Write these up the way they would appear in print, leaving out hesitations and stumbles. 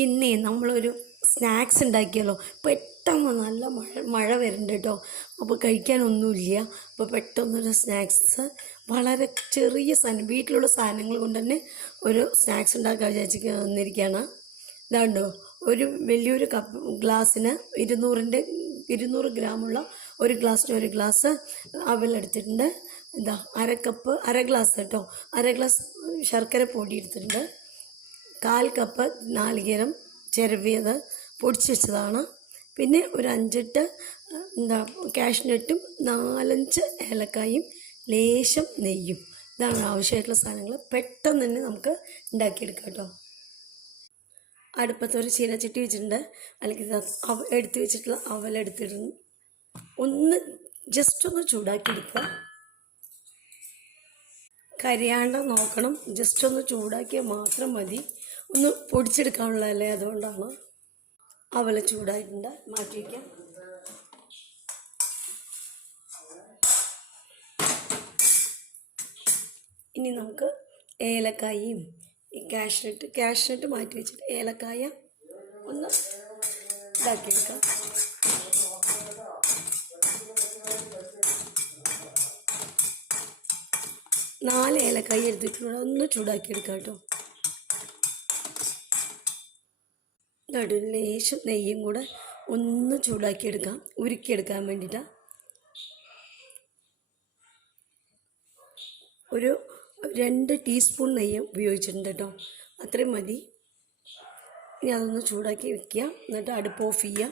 ഇന്നേ നമ്മളൊരു സ്നാക്സ് ഉണ്ടാക്കിയല്ലോ. പെട്ടെന്ന് നല്ല മഴ വരുന്നുണ്ട് കേട്ടോ. അപ്പോൾ കഴിക്കാനൊന്നുമില്ല. അപ്പോൾ പെട്ടെന്നൊരു സ്നാക്സ്, വളരെ ചെറിയ സാധനം, വീട്ടിലുള്ള സാധനങ്ങൾ കൊണ്ട് തന്നെ ഒരു സ്നാക്സ് ഉണ്ടാക്കാൻ വിചാരിച്ച് വന്നിരിക്കുകയാണ്. ഇതാണ്ടോ, ഒരു വലിയൊരു ഗ്ലാസ്സിന് 200 ഗ്രാമുള്ള ഒരു ഗ്ലാസ്സിന് ഒരു ഗ്ലാസ് അവലെടുത്തിട്ടുണ്ട്. ഇതാ അര ഗ്ലാസ് കേട്ടോ, അര ഗ്ലാസ് ശർക്കര പൊടി എടുത്തിട്ടുണ്ട്. 1/4 കപ്പ് നാളികേരം ചിരവിയത് പൊടിച്ച് വെച്ചതാണ്. പിന്നെ ഒരു 5-8 കാഷ്നട്ടും 4-5 ഏലക്കായും ലേശം നെയ്യും. ഇതാണ് ആവശ്യമായിട്ടുള്ള സാധനങ്ങൾ. പെട്ടെന്ന് തന്നെ നമുക്ക് ഉണ്ടാക്കിയെടുക്കാം കേട്ടോ. അടുപ്പത്തൊരു ചീനച്ചട്ടി വെച്ചിട്ടുണ്ട്. അല്ലെങ്കിൽ എടുത്ത് വെച്ചിട്ടുള്ള അവലെടുത്തിടുന്നു. ജസ്റ്റ് ഒന്ന് ചൂടാക്കിയെടുക്കുക. കരിയാണ്ട് നോക്കണം. ജസ്റ്റ് ഒന്ന് ചൂടാക്കിയാൽ മാത്രം മതി. ഒന്ന് പൊടിച്ചെടുക്കാനുള്ളതല്ലേ, അതുകൊണ്ടാണ്. അവല ചൂടായിട്ടുണ്ട്, മാറ്റി വയ്ക്കാം. ഇനി നമുക്ക് ഏലക്കായും ഈ കാഷ്നട്ട് മാറ്റി വെച്ചിട്ട് ഏലക്കായ ഒന്ന് ഇതാക്കിയെടുക്കാം. നാല് ഏലക്കായ എടുത്തിട്ടുള്ള ഒന്ന് ചൂടാക്കിയെടുക്കാം കേട്ടോ. ലേശം നെയ്യും കൂടെ ഒന്ന് ചൂടാക്കിയെടുക്കാം, ഉരുക്കിയെടുക്കാൻ വേണ്ടിയിട്ടാണ്. ഒരു 2 ടീസ്പൂൺ നെയ്യ് ഉപയോഗിച്ചിട്ടുണ്ട് കേട്ടോ, അത്രയും മതി. ഇനി അതൊന്ന് ചൂടാക്കി വെക്കുക, എന്നിട്ട് അടുപ്പ് ഓഫ് ചെയ്യുക.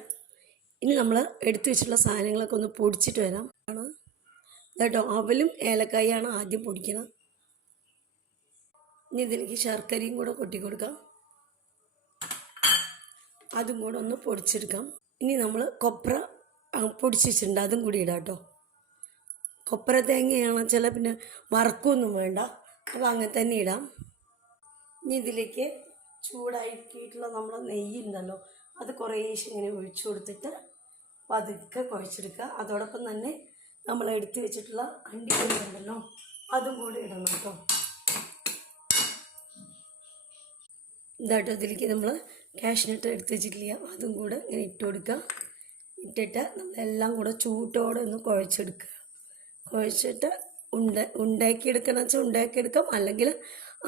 ഇനി നമ്മൾ എടുത്തു വെച്ചിട്ടുള്ള സാധനങ്ങളൊക്കെ ഒന്ന് പൊടിച്ചിട്ട് വരാം. കേട്ടോ, അവലും ഏലക്കായാണ് ആദ്യം പൊടിക്കണം. ഇനി ഇതിലേക്ക് ശർക്കരയും കൂടെ കൊട്ടി കൊടുക്കാം, അതും കൂടെ ഒന്ന് പൊടിച്ചെടുക്കാം. ഇനി നമ്മൾ കൊപ്ര പൊടിച്ച് വെച്ചിട്ടുണ്ട്, അതും കൂടി ഇടാം കേട്ടോ. കൊപ്ര തേങ്ങയാണ് ചില, പിന്നെ വറക്കൊന്നും വേണ്ട, അപ്പോൾ അങ്ങനെ തന്നെ ഇടാം. ഇനി ഇതിലേക്ക് ചൂടാക്കിയിട്ടുള്ള നമ്മൾ നെയ്യുണ്ടല്ലോ, അത് കുറേശ്ശെ ഇങ്ങനെ ഒഴിച്ചു കൊടുത്തിട്ട് പതുക്കെ കുഴച്ചെടുക്കുക. അതോടൊപ്പം തന്നെ നമ്മൾ എടുത്ത് വെച്ചിട്ടുള്ള അണ്ടിപ്പരിപ്പുണ്ടല്ലോ, അതും കൂടി ഇടണം കേട്ടോ. ഇതാട്ടോ, ഇതിലേക്ക് നമ്മൾ കാഷ്നട്ട് എടുത്ത് വെച്ചിട്ടില്ല, അതും കൂടെ ഇങ്ങനെ ഇട്ട് കൊടുക്കുക. ഇട്ടിട്ട് നമ്മളെല്ലാം കൂടെ ചൂട്ടോടെ ഒന്ന് കുഴച്ചെടുക്കുക. കുഴച്ചിട്ട് ഉണ്ടാക്കിയെടുക്കണം വെച്ചാൽ ഉണ്ടാക്കിയെടുക്കാം, അല്ലെങ്കിൽ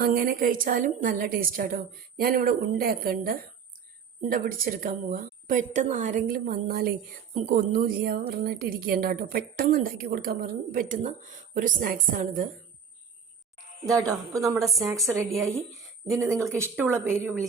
അങ്ങനെ കഴിച്ചാലും നല്ല ടേസ്റ്റാട്ടോ. ഞാനിവിടെ ഉണ്ടയൊക്കെ ഉണ്ട പിടിച്ചെടുക്കാൻ പോവാം. പെട്ടെന്ന് ആരെങ്കിലും വന്നാലേ നമുക്കൊന്നുമില്ല പറഞ്ഞിട്ട് ഇരിക്കേണ്ട കേട്ടോ. പെട്ടെന്ന് ഉണ്ടാക്കി കൊടുക്കാൻ പറ്റുന്ന ഒരു സ്നാക്സാണിത്. ഇതാട്ടോ, അപ്പോൾ നമ്മുടെ സ്നാക്സ് റെഡിയായി. ഇതിന് നിങ്ങൾക്ക് ഇഷ്ടമുള്ള പേര് വിളിക്കാം.